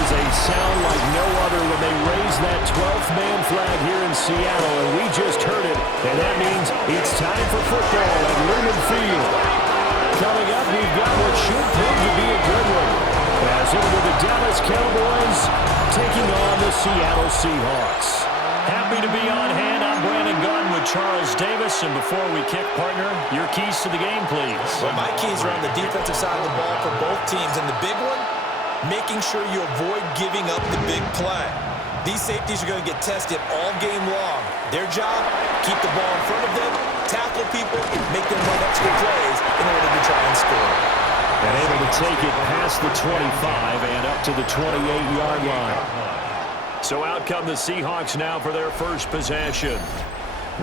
is a sound like no other when they raise that 12th man flag here in Seattle, and we just heard it, and that means it's time for football at Lumen Field. Coming up, we've got what should prove to be a good one, as it will be the Dallas Cowboys taking on the Seattle Seahawks. Happy to be on hand. I'm Brandon Gunn with Charles Davis. And before we kick, partner, your keys to the game, please. Well, my keys are on the defensive side of the ball for both teams. And the big one, making sure you avoid giving up the big play. These safeties are going to get tested all game long. Their job, keep the ball in front of them, tackle people, make them run extra plays in order to try and score. And able to take it past the 25 and up to the 28-yard line. So out come the Seahawks now for their first possession.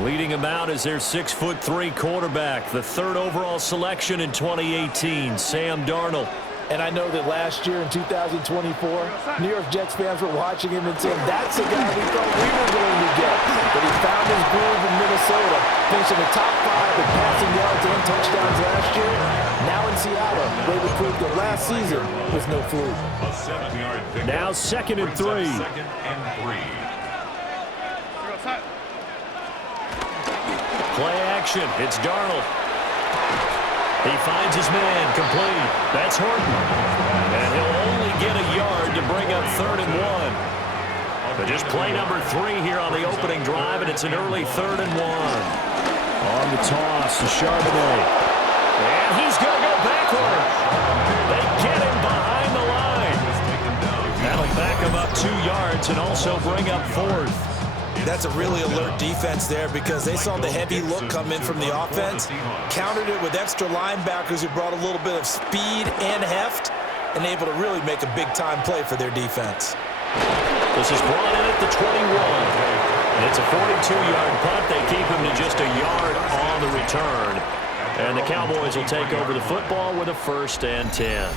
Leading them out is their 6'3" quarterback, the third overall selection in 2018, Sam Darnold. And I know that last year in 2024, New York Jets fans were watching him and saying, that's the guy we thought we were going to get. But he found his groove in Minnesota, finishing the top 5 in passing yards and touchdowns last year. Now in Seattle, where they proved that last season was no fluke. Now 2nd and 3. Play action. It's Darnold. He finds his man, complete. That's Horton. And he'll only get a yard to bring up 3rd and 1. But just play number 3 here on the opening drive, and it's an early 3rd and 1. On the toss to Charbonnet. And he's going to go backward. They get him behind the line. That'll back him up 2 yards and also bring up 4th. That's a really alert defense there because they saw the heavy look come in from the offense, countered it with extra linebackers who brought a little bit of speed and heft, and able to really make a big-time play for their defense. This is brought in at the 21. And it's a 42-yard punt. They keep him to just a yard on the return. And the Cowboys will take over the football with a 1st and 10.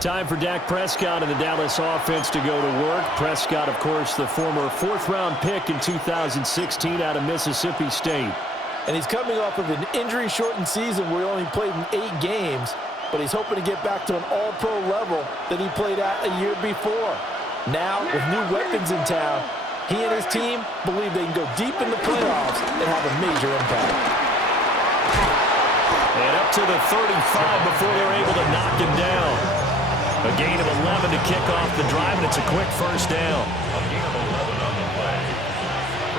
Time for Dak Prescott and the Dallas offense to go to work. Prescott, of course, the former 4th-round pick in 2016 out of Mississippi State. And he's coming off of an injury-shortened season where he only played in 8 games, but he's hoping to get back to an all-pro level that he played at a year before. Now, with new weapons in town, he and his team believe they can go deep in the playoffs and have a major impact. And up to the 35 before they're able to knock him down. A gain of 11 to kick off the drive, and it's a quick 1st down. A gain of 11 on the play.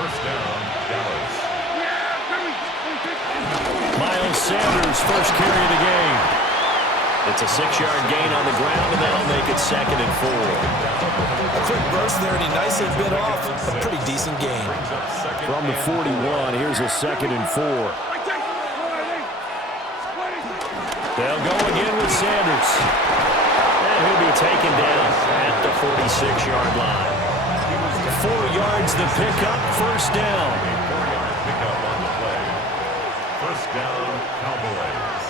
1st down, Dallas. Miles Sanders, first carry of the game. It's a 6-yard gain on the ground, and that'll make it 2nd and 4. A quick burst there, and he nicely bit off a pretty decent gain. From the 41, here's a 2nd and 4. They'll go again with Sanders. And he'll be taken down at the 46-yard line. 4 yards to pick up, 1st down. 4-yard pickup on the play. 1st down, Cowboys.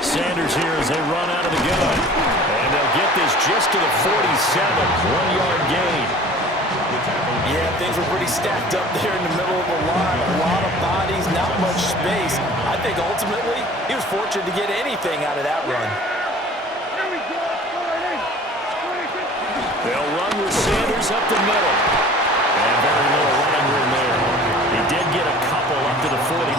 Sanders here as they run out of the gun. And they'll get this just to the 47, 1-yard gain. Yeah, things were pretty stacked up there in the middle of the line. A lot of bodies, not much space. I think ultimately he was fortunate to get anything out of that run. They'll run with Sanders up the middle. And very little running room there. He did get a couple up to the 49.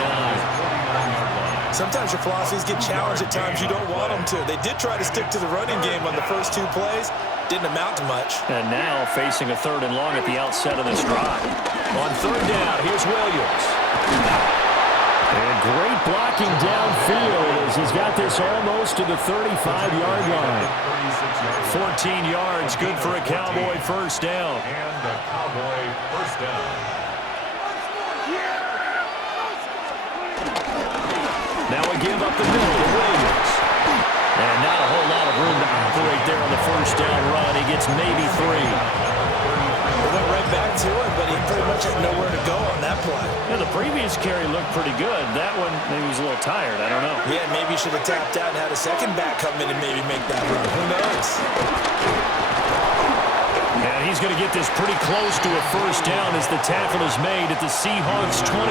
Sometimes your philosophies get challenged at times you don't want them to. They did try to stick to the running game on the first 2 plays. Didn't amount to much. And now facing a 3rd and long at the outset of this drive. On 3rd down, here's Williams. And great blocking downfield as he's got this almost to the 35-yard line. 14 yards, good for a Cowboy 1st down. And a Cowboy 1st down. Now we give up the middle to Williams. And not a whole lot of room to operate there on the 1st down run. He gets maybe 3. They went right back to it, but he pretty much had nowhere to go on that play. Yeah, the previous carry looked pretty good. That one, maybe he was a little tired. I don't know. Yeah, maybe he should have tapped out and had a second back come in and maybe make that run. Who knows? And he's going to get this pretty close to a 1st down as the tackle is made at the Seahawks' 27.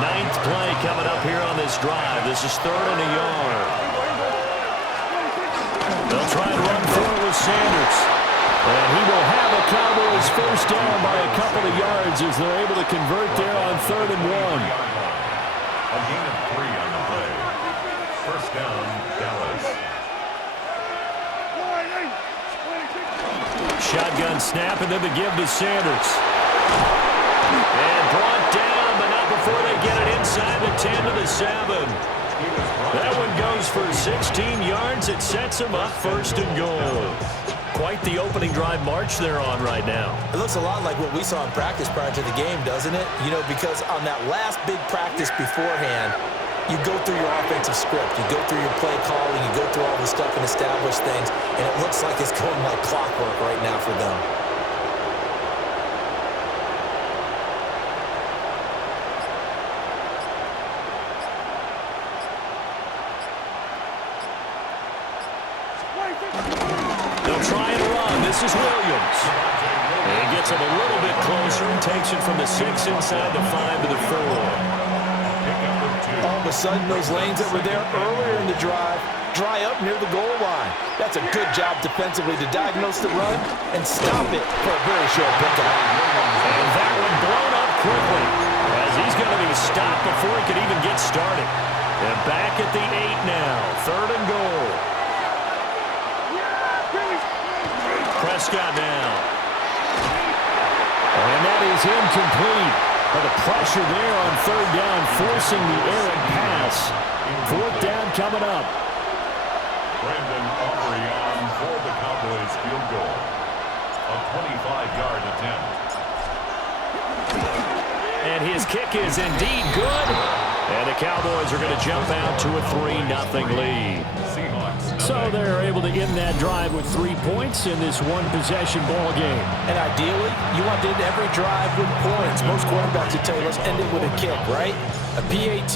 9th play coming up here on this drive. This is 3rd and a yard. They'll try and run for it with Sanders. And he will have a Cowboys first down by a couple of yards as they're able to convert there on 3rd and 1. A gain of 3 on the play. First down, Dallas. Shotgun snap and then the give to Sanders. And brought down, but not before they get it inside the 10 to the 7. That one goes for 16 yards. It sets him up 1st and goal. Quite the opening drive march they're on right now. It looks a lot like what we saw in practice prior to the game, doesn't it? You know, because on that last big practice beforehand, you go through your offensive script. You go through your play calling. You go through all the stuff and establish things. And it looks like it's going like clockwork right now for them. They'll try and run. This is Williams. And he gets him a little bit closer and takes it from the 6 inside the 5 to the 4. All of a sudden, those lanes that were there earlier in the drive dry up near the goal line. That's a good job defensively to diagnose the run and stop it for a very short pickup. And that one blown up quickly as he's going to be stopped before he can even get started. And back at the 8 now, 3rd and goal. Prescott now. And that is incomplete. But the pressure there on 3rd down, forcing the errant pass. 4th down coming up. Brandon Aubrey on for the Cowboys field goal. A 25-yard attempt. And his kick is indeed good. And the Cowboys are going to jump out to a 3-0 lead. So they're able to end that drive with 3 points in this one-possession ball game. And ideally, you want to end every drive with points. Most quarterbacks would tell you, let's end it with a kick, right? A PAT,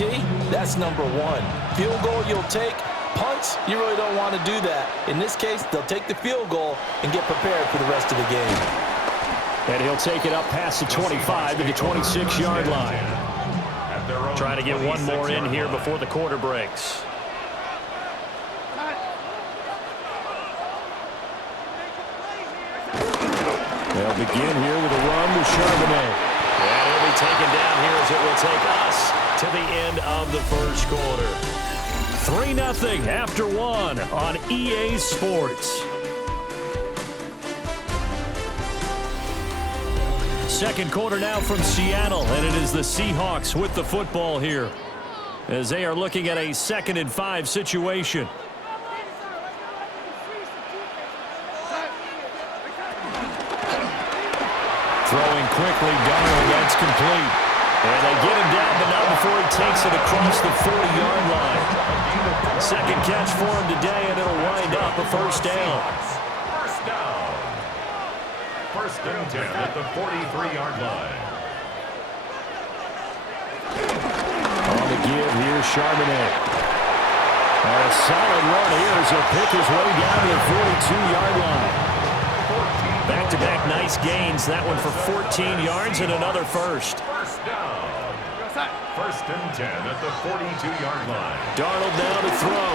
that's number 1. Field goal you'll take. Punts, you really don't want to do that. In this case, they'll take the field goal and get prepared for the rest of the game. And he'll take it up past the 25 to the 26-yard line. Trying to get one more in here before the quarter breaks. They'll begin here with a run with Charbonnet. And he'll be taken down here as it will take us to the end of the first quarter. 3-0 after 1 on EA Sports. Second quarter now from Seattle, and it is the Seahawks with the football here as they are looking at a 2nd and 5 situation. Throwing quickly, Darnold, that's complete. And they get him down, but not before he takes it across the 40-yard line. Second catch for him today, and it'll wind up a first down. First down. 1st and 10 at the 43-yard line. On the give, here's Charbonnet. And a solid run here as he'll pick his way down to the 42-yard line. Back-to-back nice gains. That one for 14 yards and another first. First down. 1st and 10 at the 42-yard line. Darnold now to throw.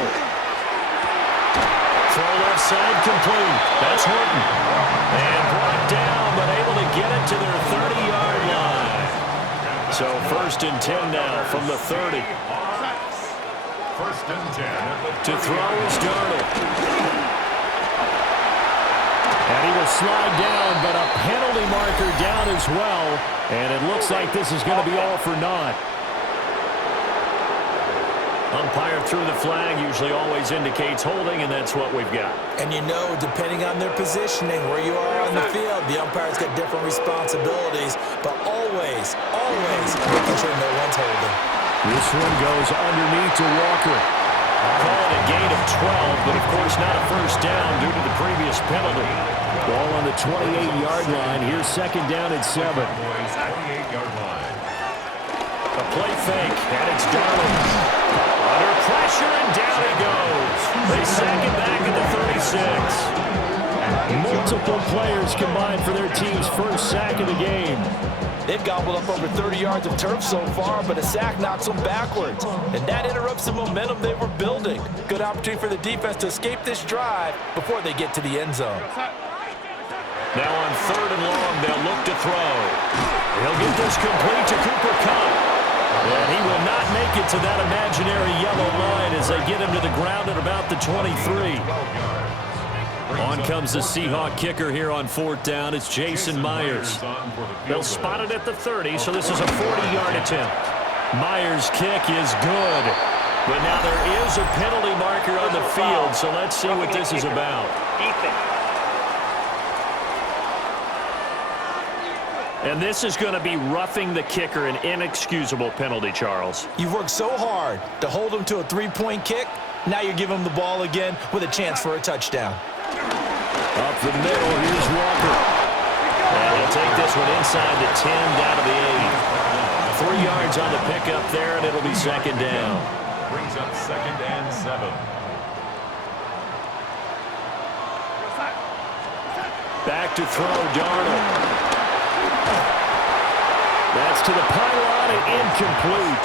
Throw left side complete. That's Horton. And brought down, but able to get it to their 30-yard line. So 1st and 10 now from the 30. 1st and 10 at the To throw is Darnold. And he will slide down, but a penalty marker down as well. And it looks like this is going to be all for naught. Umpire threw the flag, usually always indicates holding, and that's what we've got. And you know, depending on their positioning, where you are on the field, the umpire's got different responsibilities, but always making sure no one's holding. This one goes underneath to Walker. Call it a gain of 12, but of course not a first down due to the previous penalty. Ball on the 28-yard line. Here's 2nd down at 7. 28-yard line. A play fake, and it's Darnold. Under pressure, and down he goes. They sack it back at the 36. multiple players combined for their team's first sack of the game. They've gobbled up over 30 yards of turf so far, but a sack knocks them backwards. And that interrupts the momentum they were building. Good opportunity for the defense to escape this drive before they get to the end zone. Now on 3rd and long, they'll look to throw. He'll get this complete to Cooper Kupp. And he will not make it to that imaginary yellow line as they get him to the ground at about the 23. On comes the Seahawk kicker here on 4th down. It's Jason Myers. They'll spot it at the 30, so this is a 40-yard attempt. Myers' kick is good. But now there is a penalty marker on the field, so let's see what this is about. And this is going to be roughing the kicker, an inexcusable penalty, Charles. You've worked so hard to hold him to a 3-point kick. Now you're giving him the ball again with a chance for a touchdown. Up the middle, here's Walker. And he'll take this one inside the 10, down to the 8. 3 yards on the pickup there, and it'll be 2nd down. Brings up 2nd and 7. Back to throw, Darnold. That's to the pylon and incomplete.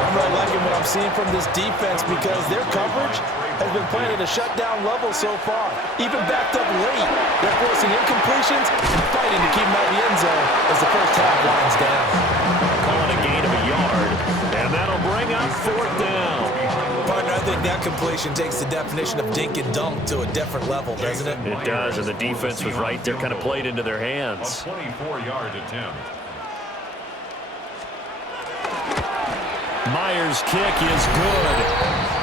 I'm really liking what I'm seeing from this defense because their coverage has been playing at a shutdown level so far. Even backed up late, they're forcing incompletions and fighting to keep them out of the end zone as the first half winds down. Calling a gain of a yard, and that'll bring up 4th down. Partner, I think that completion takes the definition of dink and dunk to a different level, doesn't it? It does, and the defense was right there, kind of played into their hands. A 24-yard attempt. Myers' kick is good,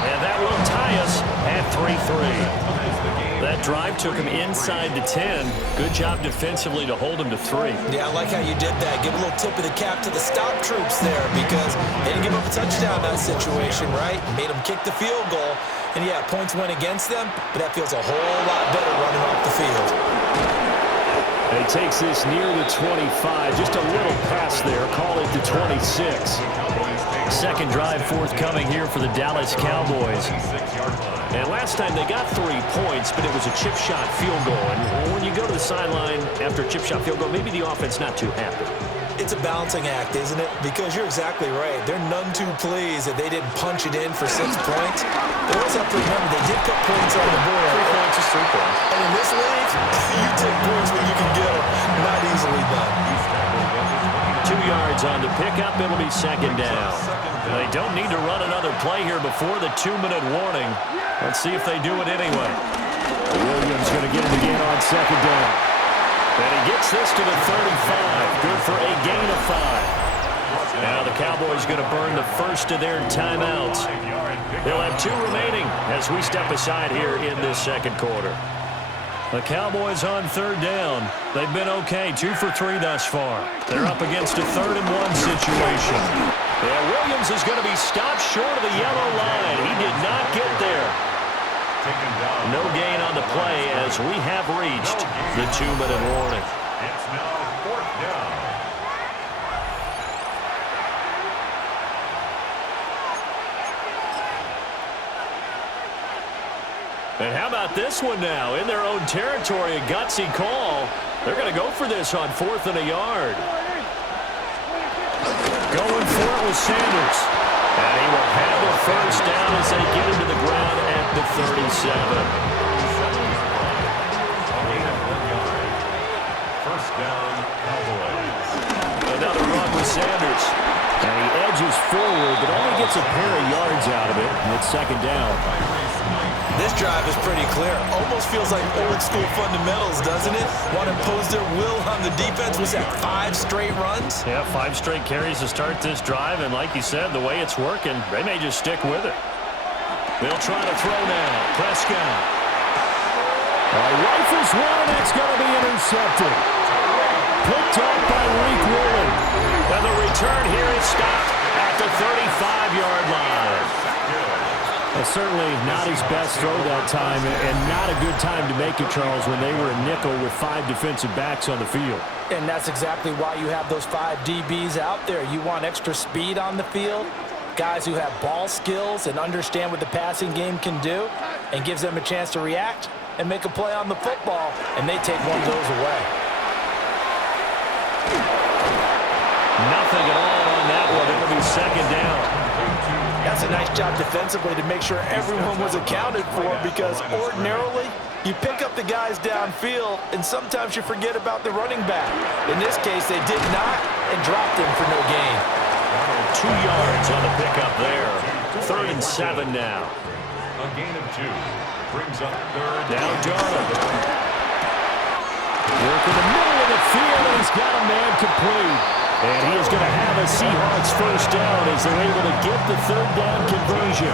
and that will tie us at 3-3. That drive took him inside the 10. Good job defensively to hold him to 3. Yeah, I like how you did that. Give a little tip of the cap to the stop troops there because they didn't give up a touchdown in that situation, right? Made them kick the field goal. And, yeah, points went against them, but that feels a whole lot better running off the field. And he takes this near the 25. Just a little pass there. Call it the 26. Second drive forthcoming here for the Dallas Cowboys. And last time they got 3 points, but it was a chip shot field goal. And when you go to the sideline after a chip shot field goal, maybe the offense not too happy. It's a balancing act, isn't it? Because you're exactly right. They're none too pleased that they didn't punch it in for 6 points. They also have to remember they did put points on the board. 3 points is 3 points. And in this league, you take points when you can get them. Not easily done. 2 yards on the pickup. It'll be 2nd down. They don't need to run another play here before the 2-minute warning. Let's see if they do it anyway. Williams going to get it again on 2nd down. And he gets this to the 35. Good for a gain of 5. Now the Cowboys going to burn the first of their timeouts. They'll have 2 remaining as we step aside here in this 2nd quarter. The Cowboys on 3rd down. They've been okay, 2 for 3 thus far. They're up against a 3rd and 1 situation. Yeah, Williams is going to be stopped short of the yellow line. He did not get there. No gain on the play as we have reached the 2-minute warning. It's now 4th down. And how about this one now? In their own territory, a gutsy call. They're going to go for this on 4th and a yard. Going for it with Sanders. And he will have a first down as they get him to the ground at the 37. First down, Cowboys. Another run with Sanders. And he edges forward, but only gets a pair of yards out of it. And it's 2nd down. This drive is pretty clear. Almost feels like old school fundamentals, doesn't it? Want to impose their will on the defense. Was that 5 straight runs? Yeah, 5 straight carries to start this drive. And like you said, the way it's working, they may just stick with it. They'll try to throw now. Prescott. Rifles one. It's going to be intercepted. Picked up by Reek Woolen. And the return here is stopped at the 35-yard line. Well, certainly not his best throw that time, and not a good time to make it, Charles, when they were a nickel with 5 defensive backs on the field. And that's exactly why you have those 5 DBs out there. You want extra speed on the field, guys who have ball skills and understand what the passing game can do, and gives them a chance to react. and make a play on the football, and they take one of those away. Nothing at all on that one. It'll be second down. That's a nice job defensively to make sure everyone was accounted for, because ordinarily you pick up the guys downfield and sometimes you forget about the running back. In this case, they did not and dropped him for no gain. 2 yards on the pickup there. 3rd and 7 now. A gain of 2 brings up 3rd. Now Darnold. Work in the middle of the field, and he's got a man complete. And he is going to have a Seahawks first down as they're able to get the 3rd down conversion.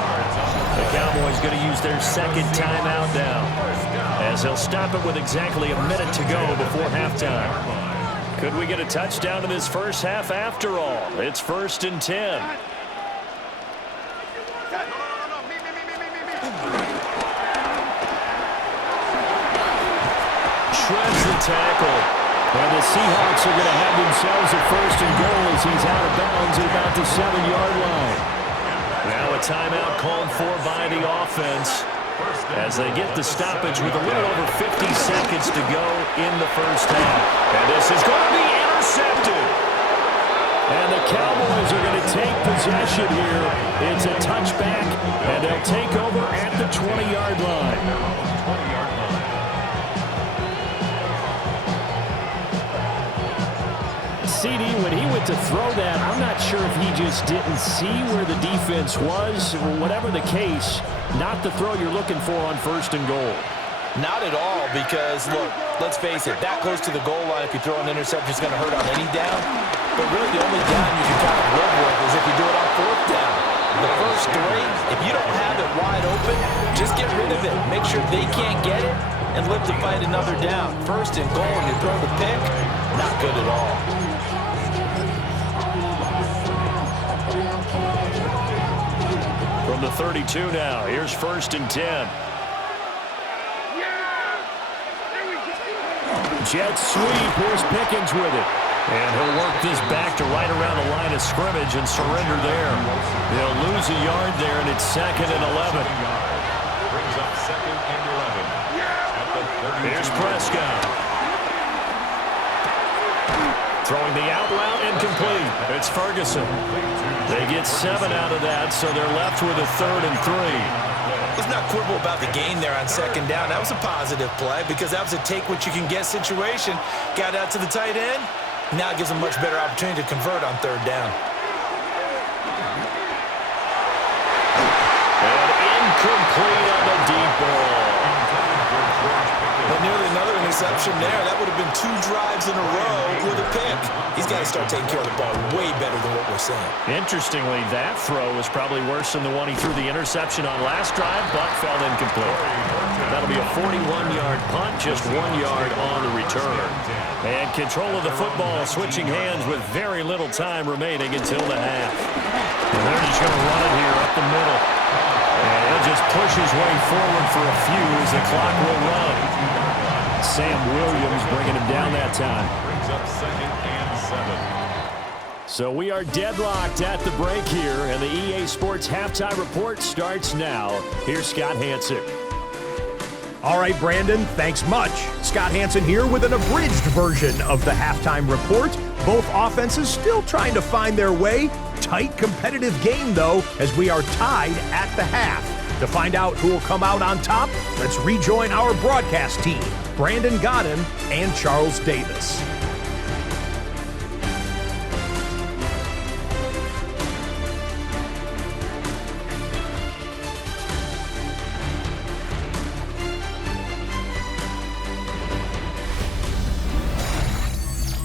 The Cowboys going to use their second timeout now, as they'll stop it with exactly a minute to go before halftime. Could we get a touchdown in this first half after all? It's 1st and 10. Shreds the tackle. And the Seahawks are going to have themselves a 1st and goal as he's out of bounds at about the 7-yard line. Now a timeout called for by the offense as they get the stoppage with a little over 50 seconds to go in the first half. And this is going to be intercepted. And the Cowboys are going to take possession here. It's a touchback, and they'll take over at the 20-yard line. CD, when he went to throw that, I'm not sure if he just didn't see where the defense was. Whatever the case, not the throw you're looking for on 1st and goal. Not at all, because, look, let's face it, that close to the goal line, if you throw an interception, it's going to hurt on any down. But really, the only down you can kind of live with is if you do it on 4th down. The first 3, if you don't have it wide open, just get rid of it. Make sure they can't get it and live to fight another down. 1st and goal, and you throw the pick, not good at all. From the 32 now, here's 1st and 10. Jet sweep, here's Pickens with it. And he'll work this back to right around the line of scrimmage and surrender there. They'll lose a yard there, and it's 2nd and 11. Brings up 2nd and 11. At the 32. Here's Prescott. Throwing the out route incomplete. It's Ferguson. They get 7 out of that, so they're left with a 3rd and 3. Let's not quibble about the gain there on 2nd down. That was a positive play because that was a take-what-you-can-get situation. Got out to the tight end. Now it gives them a much better opportunity to convert on 3rd down. And incomplete on the deep ball. But nearly another interception there. That would have been 2 drives in a row with a pick. He's got to start taking care of the ball way better than what we're saying. Interestingly, that throw was probably worse than the one he threw the interception on last drive, but fell incomplete. That'll be a 41-yard punt, just 1 yard on the return. And control of the football switching hands with very little time remaining until the half. And they're just going to run it here up the middle. And he'll just push his way forward for a few as the clock will run. Sam Williams bringing him down that time. Brings up 2nd and 7. So we are deadlocked at the break here, and the EA Sports Halftime Report starts now. Here's Scott Hansen. All right, Brandon, thanks much. Scott Hansen here with an abridged version of the Halftime Report. Both offenses still trying to find their way. Tight, competitive game, though, as we are tied at the half. To find out who will come out on top, let's rejoin our broadcast team, Brandon Godden and Charles Davis.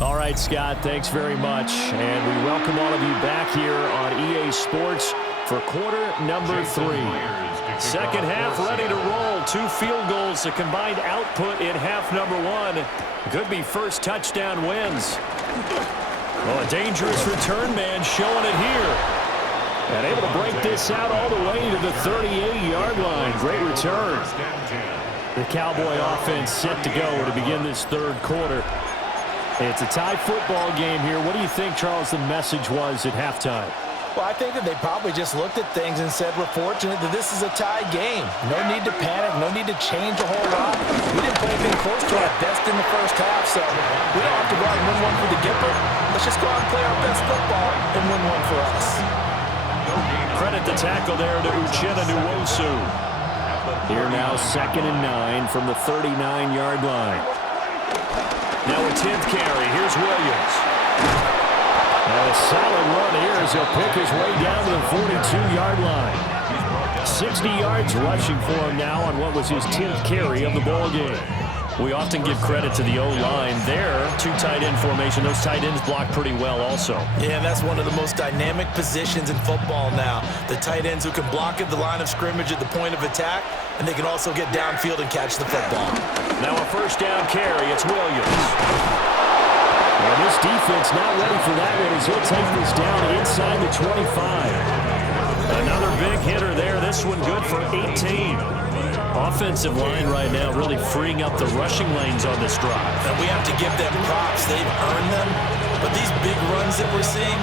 All right, Scott, thanks very much. And we welcome all of you back here on EA Sports for quarter number 3. Second half ready to roll. 2 field goals, the combined output in half number 1. Could be first touchdown wins. Well, a dangerous return man showing it here. And able to break this out all the way to the 38-yard line. Great return. The Cowboy offense set to go to begin this 3rd quarter. It's a tie football game here. What do you think, Charles, the message was at halftime? Well, I think that they probably just looked at things and said, we're fortunate that this is a tie game. No need to panic, no need to change a whole lot. We didn't play anything close to our best in the first half, so we don't have to go out and win one for the Gipper. Let's just go out and play our best football and win one for us. Credit the tackle there to Uchenna Nwosu. Here now 2nd and 9 from the 39-yard line. Now a 10th carry. Here's Williams. And a solid run here as he'll pick his way down to the 42-yard line. 60 yards rushing for him now on what was his 10th carry of the ball game. We often give credit to the O-line there. 2 tight end formation. Those tight ends block pretty well also. Yeah, and that's one of the most dynamic positions in football now. The tight ends who can block at the line of scrimmage at the point of attack, and they can also get downfield and catch the football. Now a first down carry. It's Williams. Well, this defense not ready for that one as he'll take this down inside the 25. Another big hitter there. This one good for 18. Offensive line right now really freeing up the rushing lanes on this drive. And we have to give them props. They've earned them. But these big runs that we're seeing,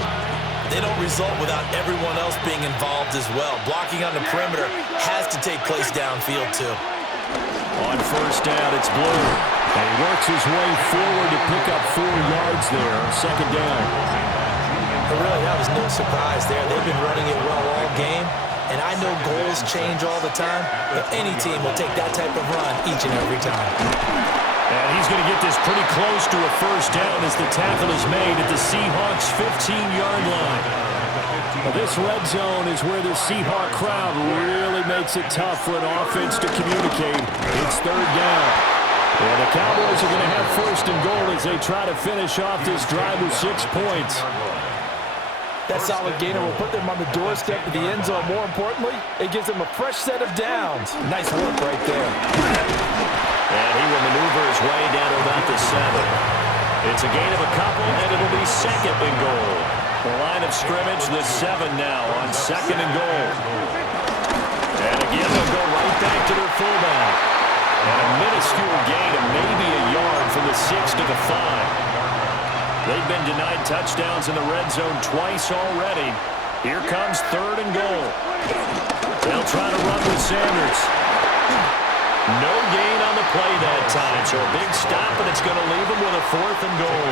they don't result without everyone else being involved as well. Blocking on the perimeter has to take place downfield too. On first down, it's Blue. And he works his way forward to pick up 4 yards there. 2nd down. But really, that was no surprise there. They've been running it well all game. And I know goals change all the time, but any team will take that type of run each and every time. And he's going to get this pretty close to a first down as the tackle is made at the Seahawks' 15-yard line. Well, this red zone is where the Seahawk crowd really makes it tough for an offense to communicate. It's 3rd down. And the Cowboys are going to have 1st and goal as they try to finish off this drive with 6 points. That solid gainer will put them on the doorstep of the end zone. More importantly, it gives them a fresh set of downs. Nice work right there. And he will maneuver his way down to about the 7. It's a gain of a couple, and it'll be 2nd and goal. The line of scrimmage, the 7 now on 2nd and goal. And again, they'll go right back to their fullback. And a minuscule gain of maybe a yard from the 6 to the 5. They've been denied touchdowns in the red zone twice already. Here comes 3rd and goal. They'll try to run with Sanders. No gain on the play that time, so a big stop, and it's going to leave them with a 4th and goal.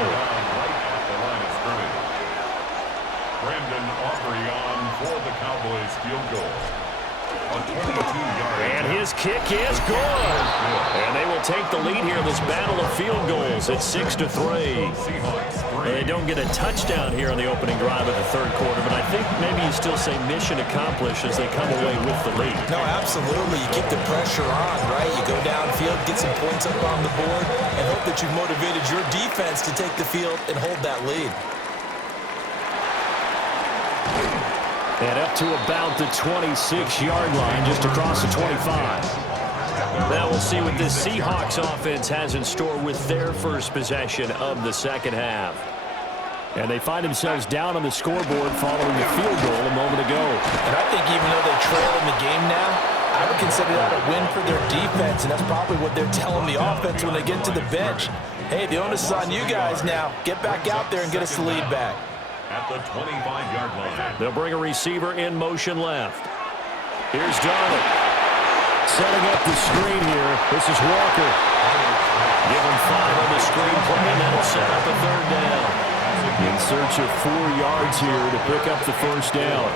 Right at the line of scrimmage. Brandon Aubrey on for the Cowboys field goal. A 22-yard. And his kick is good. And they will take the lead here in this battle of field goals at 6-3. They don't get a touchdown here on the opening drive of the 3rd quarter, but I think maybe you still say mission accomplished as they come away with the lead. No, absolutely. You keep the pressure on, right? You go downfield, get some points up on the board, and hope that you've motivated your defense to take the field and hold that lead. And up to about the 26-yard line, just across the 25. Now we'll see what this Seahawks offense has in store with their first possession of the 2nd half. And they find themselves down on the scoreboard following the field goal a moment ago. And I think even though they trail in the game now, I would consider that a win for their defense, and that's probably what they're telling the offense when they get to the bench. Hey, the onus is on you guys now. Get back out there and get us the lead back. At the 25-yard line. They'll bring a receiver in motion left. Here's Darnold. Setting up the screen here. This is Walker. Give him 5 on the screen play, and that'll set up a 3rd down. In search of 4 yards here to pick up the first down.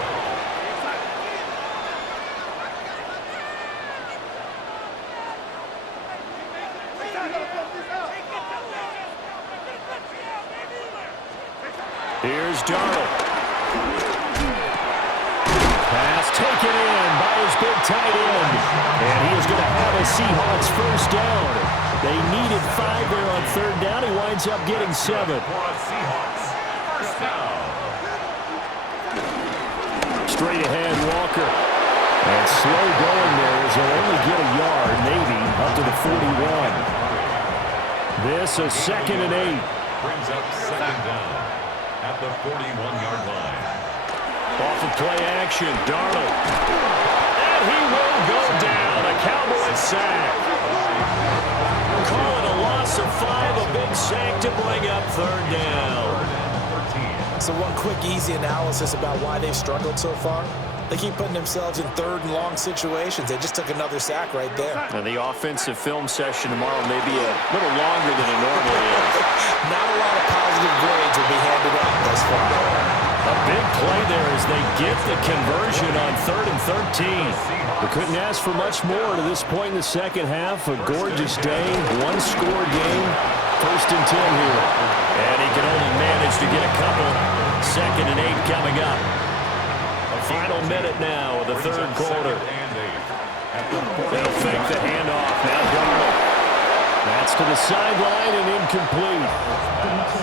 Here's Darnold. Pass taken in by his big tight end. And he is going to have a Seahawks first down. They needed 5 there on 3rd down. He winds up getting 7. For a Seahawks first down. Straight ahead, Walker. And slow going there as he'll only get a yard, maybe, up to the 41. This a 2nd and 8. Brings up 2nd down at the 41-yard line. Off of play action, Darnold. And he will go down. A Cowboys sack. Call it a loss of 5, a big sack to bring up 3rd down. So one quick, easy analysis about why they've struggled so far. They keep putting themselves in third and long situations. They just took another sack right there. And the offensive film session tomorrow may be a little longer than it normally is. Not a lot of positive grades will be handed out thus far. A big play there as they get the conversion on 3rd and 13. We couldn't ask for much more to this point in the second half. A gorgeous day, one-score game, 1st and 10 here. And he can only manage to get a couple. 2nd and 8 coming up. Final minute now of the third quarter. They'll fake the handoff. Now Darnold. That's to the sideline and incomplete.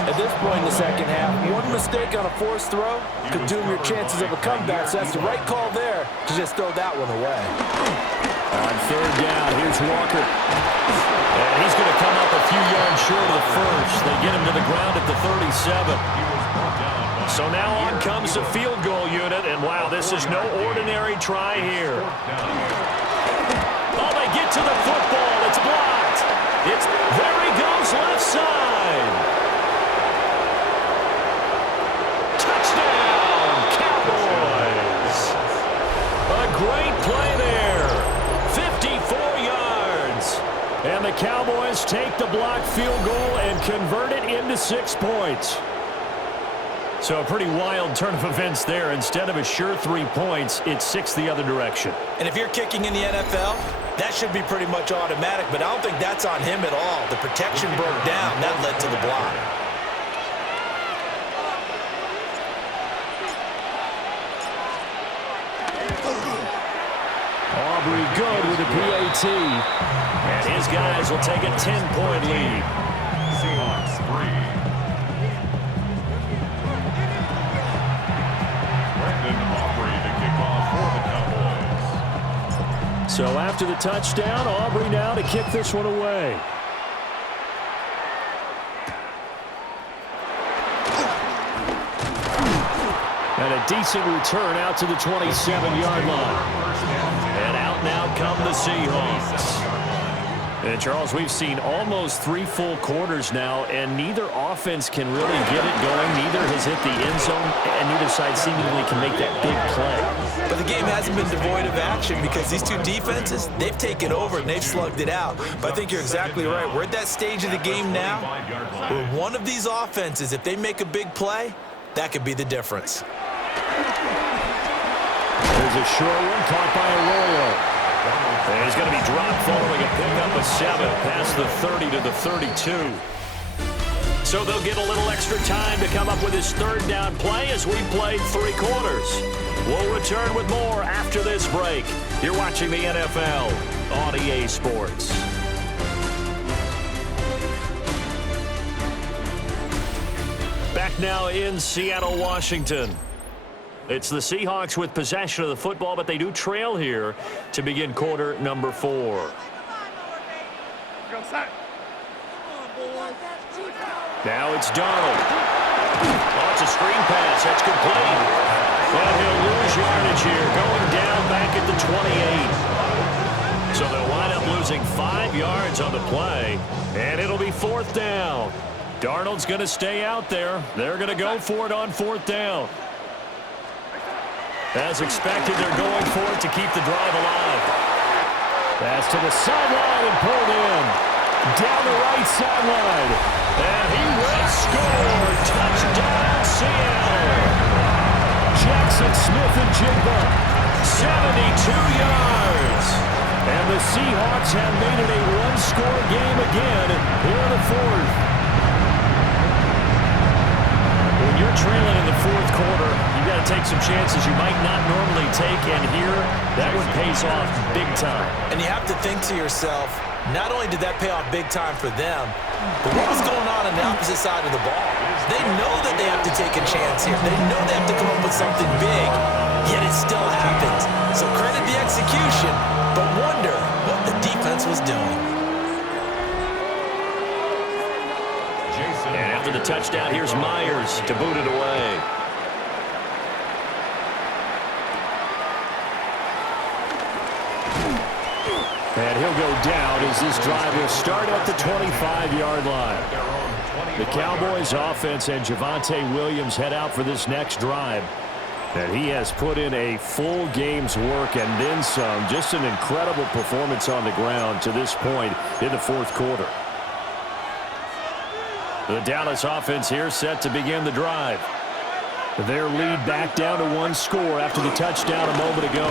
At this point in the second half, one mistake on a forced throw could doom your chances of a comeback. So that's the right call there to just throw that one away. On 3rd down, here's Walker. And he's going to come up a few yards short of the first. They get him to the ground at the 37. So now on comes the field goal unit, and wow, this is no ordinary try here. Oh, they get to the football. It's blocked. There he goes, left side. Touchdown, Cowboys. A great play there. 54 yards. And the Cowboys take the blocked field goal and convert it into 6 points. So a pretty wild turn of events there. Instead of a sure 3 points, it's 6 the other direction. And if you're kicking in the NFL, that should be pretty much automatic, but I don't think that's on him at all. The protection broke down. That led to the block. Aubrey good with a PAT. And his guys will take a 10-point lead. Seahawks 3. So after the touchdown, Aubrey now to kick this one away. And a decent return out to the 27-yard line. And out now come the Seahawks. And Charles, we've seen almost 3 full quarters now, and neither offense can really get it going. Neither has hit the end zone, and neither side seemingly can make that big play. But the game hasn't been devoid of action because these two defenses, they've taken over and they've slugged it out. But I think you're exactly right. We're at that stage of the game now where one of these offenses, if they make a big play, that could be the difference. There's a short one caught by Arroyo. And he's going to be dropped following a pickup of 7 past the 30 to the 32. So they'll get a little extra time to come up with his 3rd down play as we played 3 quarters. We'll return with more after this break. You're watching the NFL on EA Sports. Back now in Seattle, Washington. It's the Seahawks with possession of the football, but they do trail here to begin quarter number 4. Now it's Darnold. Oh, it's a screen pass. That's complete. But he'll lose yardage here, going down back at the 28. So they'll wind up losing 5 yards on the play, and it'll be 4th down. Darnold's going to stay out there. They're going to go for it on 4th down. As expected, they're going for it to keep the drive alive. Pass to the sideline and pulled in. Down the right sideline. And he will score. Touchdown, Seattle. Jackson Smith-Njigba, 72 yards. And the Seahawks have made it a one-score game again here in the 4th. When you're trailing in the 4th quarter, you've got to take some chances you might not normally take, and here, that one pays off big time. And you have to think to yourself, not only did that pay off big time for them, but what was going on the opposite side of the ball? They know that they have to take a chance here. They know they have to come up with something big, yet it still happens. So credit the execution, but wonder what the defense was doing. And after the touchdown, here's Myers to boot it away. And he'll go down as this drive will start at the 25-yard line. The Cowboys offense and Javonte Williams head out for this next drive. And he has put in a full game's work and then some. Just an incredible performance on the ground to this point in the fourth quarter. The Dallas offense here set to begin the drive. Their lead back down to one score after the touchdown a moment ago.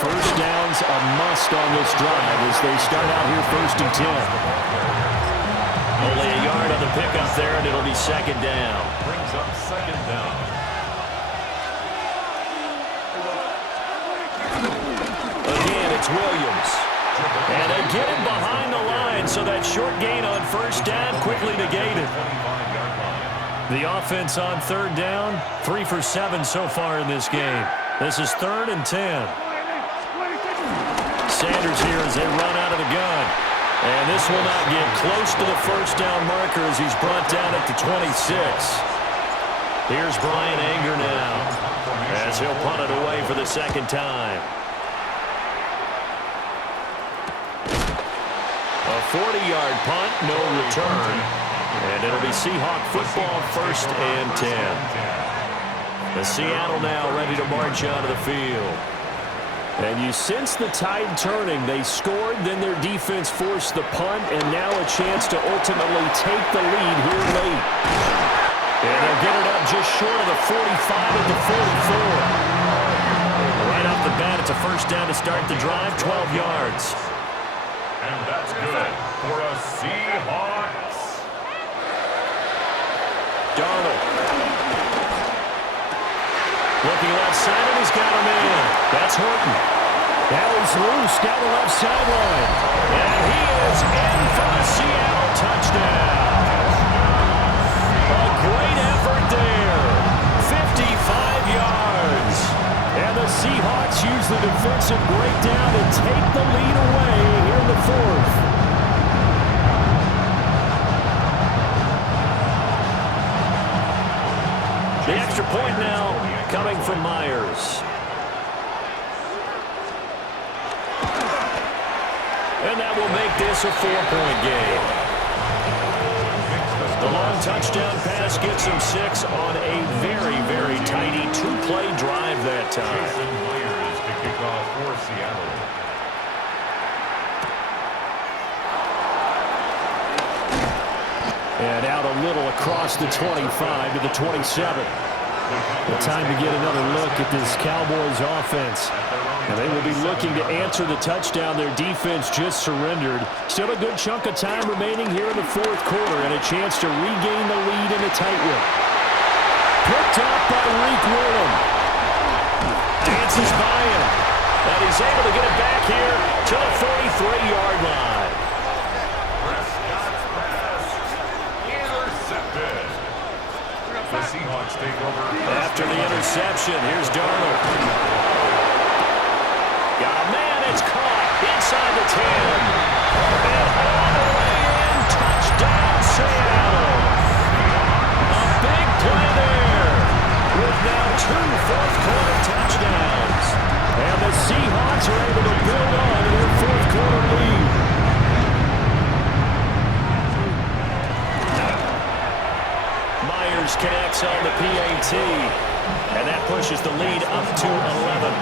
First down's a must on this drive as they start out here first and 10. Only a yard on the pickup there, and it'll be second down. Brings up second down. Again, it's Williams. And they get him behind the line, so that short gain on first down quickly negated. The offense on third down, 3 for 7 so far in this game. This is 3rd and 10. Sanders here as they run out of the gun. And this will not get close to the first down marker as he's brought down at the 26. Here's Brian Anger now as he'll punt it away for the second time. A 40-yard punt, no return. And it'll be Seahawk football, 1st and 10. The Seattle now ready to march out of the field. And you sense the tide turning. They scored, then their defense forced the punt, and now a chance to ultimately take the lead here late. And they'll get it up just short of the 45 at the 44. Right off the bat, it's a first down to start the drive, 12 yards. And that's good for a Seahawks. Darnold. Looking left side, and he's got him in. That's Horton. Now he's loose down the left sideline. And he is in for the Seattle touchdown. A great effort there. 55 yards. And the Seahawks use the defensive breakdown to take the lead away here in the fourth. The extra point now coming from Myers. And that will make this a 4-point game. The long touchdown pass gets him 6 on a very, very tidy 2-play drive that time. Jason Myers to kick off for Seattle. And out a little across the 25 to the 27. The time to get another look at this Cowboys offense. And they will be looking to answer the touchdown their defense just surrendered. Still a good chunk of time remaining here in the fourth quarter and a chance to regain the lead in a tight one. Picked up by Reek Willem. Dances by him. And he's able to get it back here to the 43-yard line. Prescott's pass intercepted. The Seahawks take over. After the interception, here's Darnold. Got a man, it's caught inside the 10. And all the way in, touchdown Seattle. A big play there with now 2 fourth-quarter touchdowns. And the Seahawks are able to build on to their fourth-quarter lead. Myers connects on the PAT, and that pushes the lead up to 11.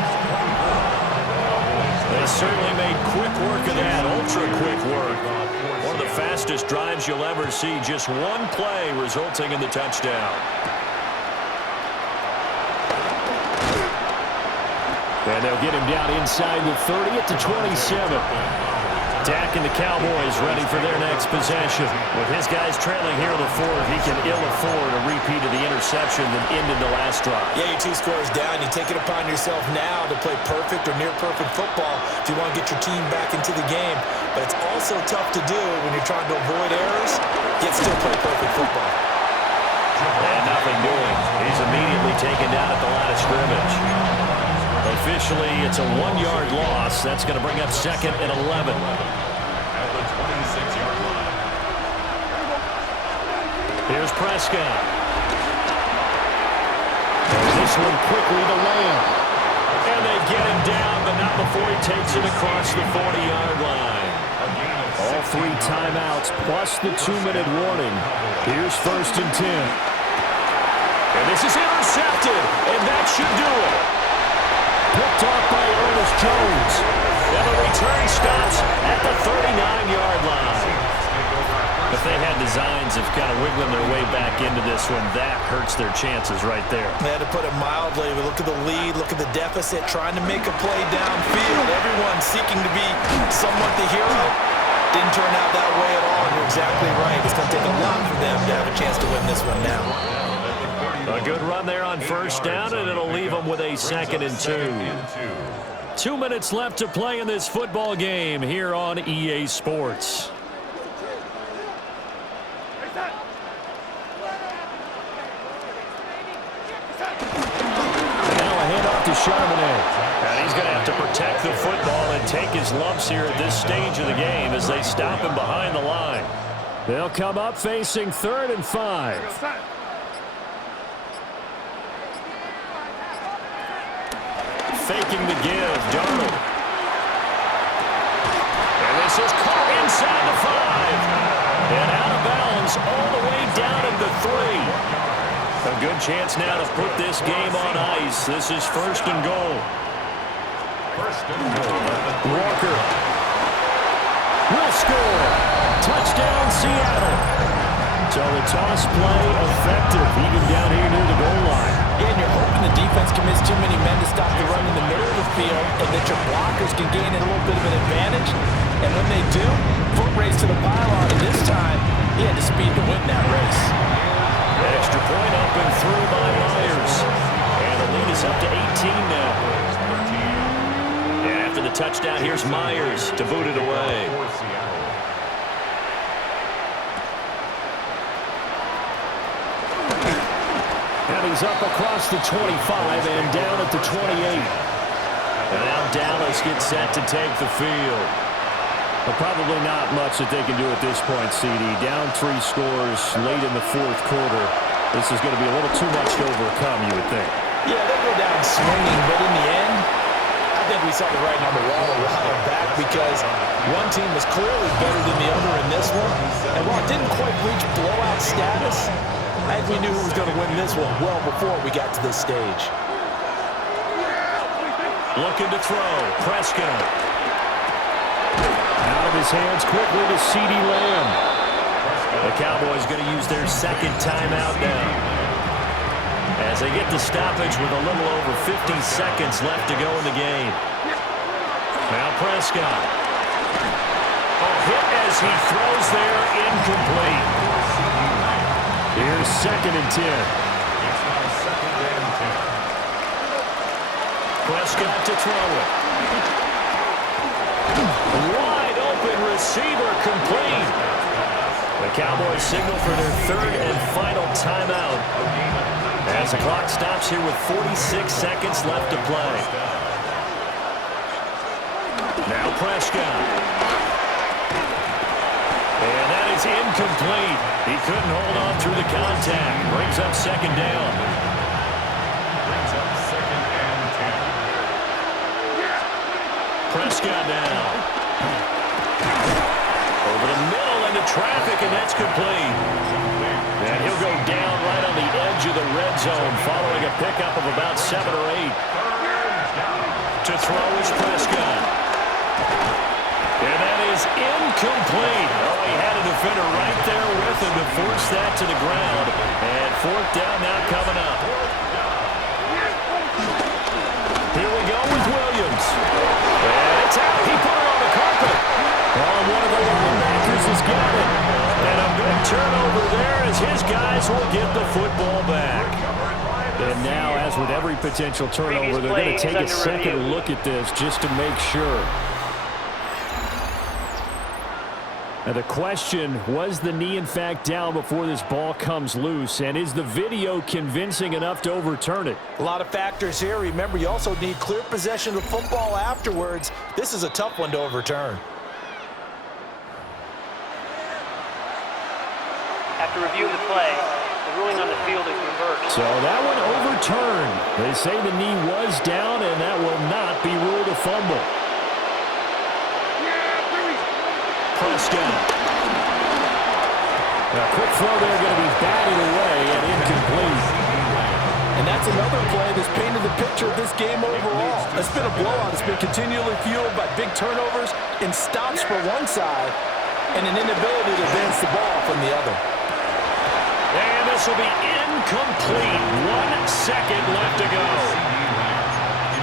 They certainly made quick work of that, ultra-quick work. One of the fastest drives you'll ever see, just one play resulting in the touchdown. And they'll get him down inside the 30 at the 27. Dak and the Cowboys ready for their next possession. With his guys trailing here in the fourth, he can ill afford a repeat of the interception that ended the last drive. Yeah, you're 2 scores down. You take it upon yourself now to play perfect or near-perfect football if you want to get your team back into the game. But it's also tough to do when you're trying to avoid errors, yet still play perfect football. And nothing doing. He's immediately taken down at the line of scrimmage. Officially, it's a 1-yard loss. That's going to bring up 2nd and 11. At the 26-yard line. Here's Prescott. And this one quickly to Lamb. And they get him down, but not before he takes it across the 40-yard line. All 3 timeouts plus the 2-minute warning. Here's 1st and 10. And this is intercepted, and that should do it. Picked off by Ernest Jones. And the return stops at the 39-yard line. If they had designs of kind of wiggling their way back into this one, that hurts their chances right there. They had to put it mildly. Look at the lead, look at the deficit, trying to make a play downfield. Everyone seeking to be somewhat the hero. Didn't turn out that way at all, and you're exactly right. It's going to take a lot for them to have a chance to win this one now. A good run there on 1st down, and it'll leave them with a 2nd and 2. 2 minutes left to play in this football game here on EA Sports. To Charbonnet. And he's going to have to protect the football and take his lumps here at this stage of the game as they stop him behind the line. They'll come up facing 3rd and 5. Faking the give, Darnold. And this is caught inside the 5. And out of bounds all the way down at the 3. A good chance now to put this game on ice. This is 1st and goal. Walker will score. Touchdown, Seattle. So the toss play effective, even down here near the goal line. Yeah, and you're hoping the defense commits too many men to stop the run in the middle of the field and that your blockers can gain a little bit of an advantage. And when they do, foot race to the pylon. And this time, he had the speed to win that race. Extra point up and through by Myers. And the lead is up to 18 now. And after the touchdown, here's Myers to boot it away. And he's up across the 25 and down at the 28. And now Dallas gets set to take the field. But probably not much that they can do at this point, CD. Down 3 scores late in the 4th quarter. This is going to be a little too much to overcome, you would think. Yeah, they go down swinging, but in the end, I think we saw the right number wall a while back because one team was clearly better than the other in this one. And while it didn't quite reach blowout status, I think we knew who was going to win this one well before we got to this stage. Looking to throw. Prescott. Out of his hands quickly to CeeDee Lamb. The Cowboys going to use their 2nd timeout now. As they get the stoppage with a little over 50 seconds left to go in the game. Now Prescott. A hit as he throws there, incomplete. Here's 2nd and 10. Prescott to throw it. Wide open receiver complete. The Cowboys signal for their 3rd and final timeout as the clock stops here with 46 seconds left to play. Now Prescott. And that is incomplete. He couldn't hold on through the contact. Brings up 2nd down. Prescott now. Over the middle into traffic, and that's complete. And he'll go down right on the edge of the red zone following a pickup of about 7 or 8. To throw is Prescott. And that is incomplete. Oh, he had a defender right there with him to force that to the ground. And 4th down now coming up. Here we go with Williams. And it's out. He put it on the carpet. Oh, one of the linebackers has got it. And a big turnover there as his guys will get the football back. And now, as with every potential turnover, they're going to take a second look at this just to make sure. Now the question, was the knee in fact down before this ball comes loose? And is the video convincing enough to overturn it? A lot of factors here. Remember, you also need clear possession of the football afterwards. This is a tough one to overturn. After reviewing the play, the ruling on the field is reversed. So that one overturned. They say the knee was down, and that will not be ruled a fumble. Prescott. A quick throw there going to be batted away and incomplete. And that's another play that's painted the picture of this game overall. It's been a blowout. It's been continually fueled by big turnovers and stops for one side and an inability to advance the ball from the other. And this will be incomplete. 1 second left to go.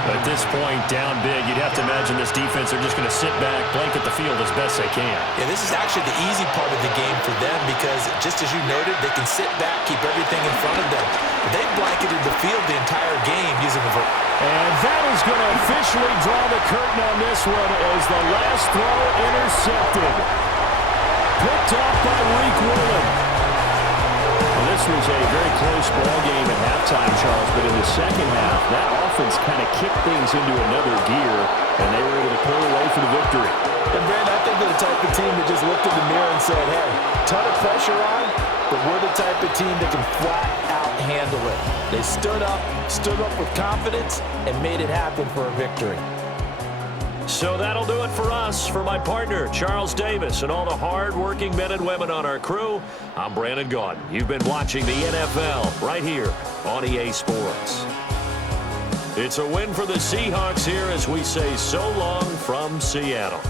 At this point, down big, you'd have to imagine this defense are just going to sit back, blanket the field as best they can. Yeah, this is actually the easy part of the game for them because, just as you noted, they can sit back, keep everything in front of them. But they've blanketed the field the entire game using a... And that is going to officially draw the curtain on this one as the last throw intercepted. Picked off by Reek Woolen. Well, this was a very close ball game at halftime, Charles, but in the second half, that offense kind of kicked things into another gear, and they were able to pull away for the victory. And, Brandon, I think they're the type of team that just looked in the mirror and said, hey, ton of pressure on, but we're the type of team that can flat out handle it. They stood up with confidence, and made it happen for a victory. So that'll do it for us. For my partner, Charles Davis, and all the hard-working men and women on our crew, I'm Brandon Gaudin. You've been watching the NFL right here on EA Sports. It's a win for the Seahawks here as we say so long from Seattle.